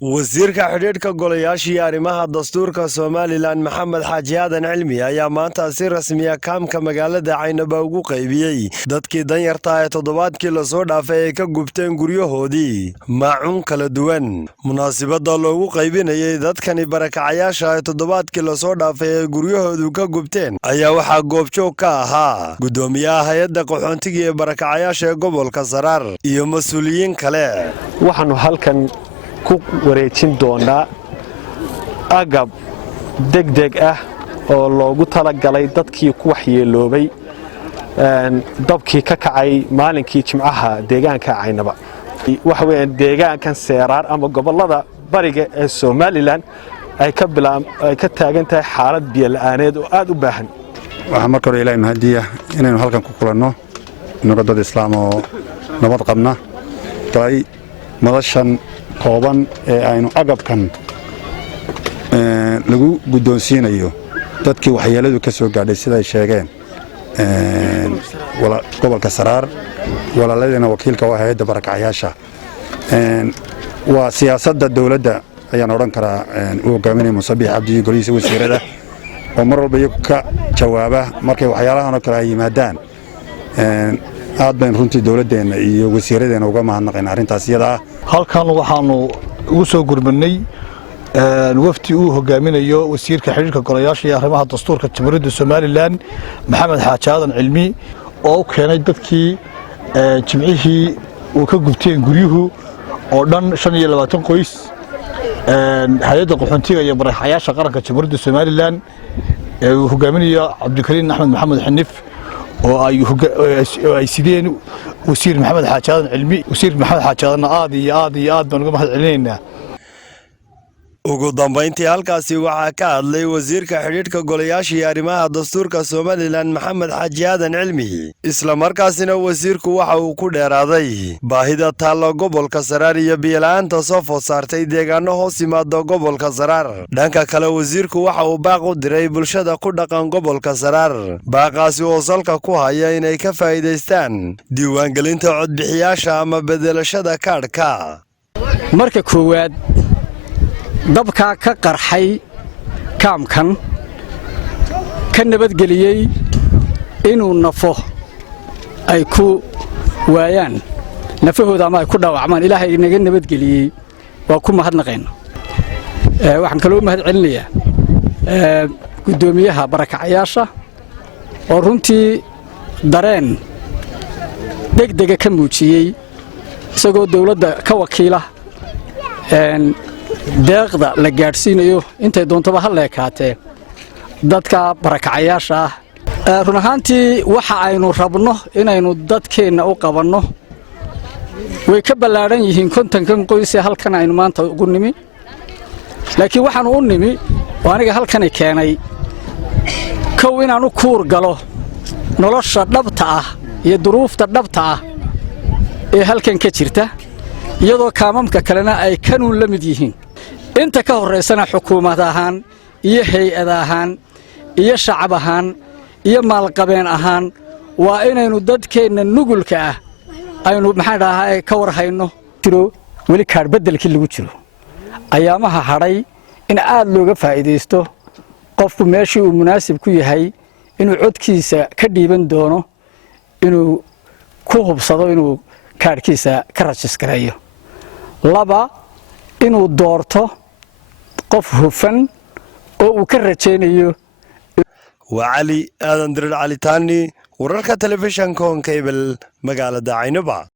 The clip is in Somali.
wasiirka xidhiidhka golayaashii arrimaha dastuurka Somaliland Maxamed Xaaji Aadan Cilmi ayaa maanta si rasmi ah kaamka magaalada Caynaba ugu qaybiyay dadkii danyarta ah ee toddobaadkii la soo dhaafay ay ka gubteen guryahoodii maacuun kala duwan. Munaasabadda loogu qaybinayay dadkani barakacayaasha ah ee toddobaadkii la soo dhaafay ee guryahoodu ka gubteen ayaa waxaa goobjoog ka ahaa gudoomiyaha hay'adda qaxoontiga ee barakacayaasha ee gobolka Saraar iyo mas'uuliyiin kale. waxaanu halkan ku wareejin doonaa agab degdeg ah oo loogu talagalay dadkii ku waxyeeloobay dabkii ka kacay maalinkii Jimcaha deegaanka Caynaba. waxa weeyaan deegaankan Saraar ama gobolada bariga ee Somaliland ay ka taagan tahay xaalad biyo la'aaneed oo aad u baahan. waxaan marka hore Ilaahay mahadiya inaynu halkan ku kulanno nabadda islaam oo nabad qabna galay madashan kooban ee aynu agabkan lagu guddoonsiinayo dadkii waxyeeladu ka soo gaadhay sida ay sheegeen gobolka Saraar walaaladina wakiilka waa hay'adda barakacayaasha. waa siyaasadda dawladda ayaan odhan karaa uu hogaaminaya Musabbix Cabdi golihiisa wasiirada oo mar walba iyagu ka jawaaba markay waxyaalahan oo kale ay yimaadaan. aad baan runtii dawladdeena iyo wasiiradeena uga mahadnaqaynaa arrintaas iyada ah. halkan waxaanu ugu soo gurmanay wafdi uu hogaaminayo wasiirka xiriirka golayaasha iyo arrimaha dastuurka Jamhuuriyadda Somaliland Maxamed Xaaji Aadan Cilmi oo keenay dadkii Jimcihii uu ka gubteen guryuhu oo dhan 25 qoys. hay'adda qaxoontiga iyo barakacayaasha qaranka Jamhuuriyadda Somaliland ee uu hogaaminayo Cabdikariin Axmed Maxamed Xaniif oo ay sideen wasiir Maxamed Xaaji Aadan Cilmi. wasiir Maxamed Xaaji Aadan aad baan uga mahad celinaynaa. ugu dambeyntii halkaasi waxaa ka hadlay wasiirka xidhiidhka golayaashii arrimaha dastuurka Somaliland Maxamed Xaaji Aadan Cilmi isla markaasina wasiirku waxa uu ku dheeraaday baahida taalo gobolka Saraar iyo biyo la'aanta soo food saartay deegaano hoos yimaada gobolka Saraar. dhanka kale wasiirku waxa uu baaq u diray bulshada ku dhaqan gobolka Saraar baaqaasi oo salka ku haya inay ka faa'iideystaan diiwaangelinta codbixiyaasha ama bedelashada kaadhka. marka koowaad dabka ka qarxay kaamkan ka nabadgeliyay inuu nafo ay ku waayaan nafahooda ama ay ku dhaawacmaan ilaahay inaga nabadgeliyay waa ku mahadnaqayna. waxaan kaloo mahad celinayaa gudoomiyaha barakacayaasha oo runtii dareen degdega ka muujiyay isagoo dawladda ka wakiila deeqda la gaadhsiinayo intay doontaba ha leekaatee dadka barakacayaasha ah. run ahaantii waxa aynu rabno inaynu dadkeenna u qabanno way ka ballaadhan yihiin 50 qoys ee halkan aynu maanta ugu nimi. laakiin waxaanu u nimi oo aniga halkani keenay kow inaan u kuur galo nolosha dhabta ah iyo duruufta dhabta ah ee halkan ka jirta iyadoo kaamamka kalena ay kanuun la mid yihiin. inta ka horeysana xukuumad ahaan iyo hay'ad ahaan iyo shacab ahaan iyo maalqabeen ahaan waa inaynu dadkeenna nugulka ah aynu ka warhayno jiro weli kaar bedelkii lagu jiro ayaamaha hadhay in aad looga faa'iideysto qofku meeshii uu munaasib ku yahay inuu codkiisa ka dhiiban doono inuu ku hubsado inuu kaarkiisa ka rajiskareeyo. laba inuu doorto qof hufan oo uu ka rajaynayo. waa Cali Aadan Dirir Cali Taani wararka telefishanka Cable magaalada Caynaba.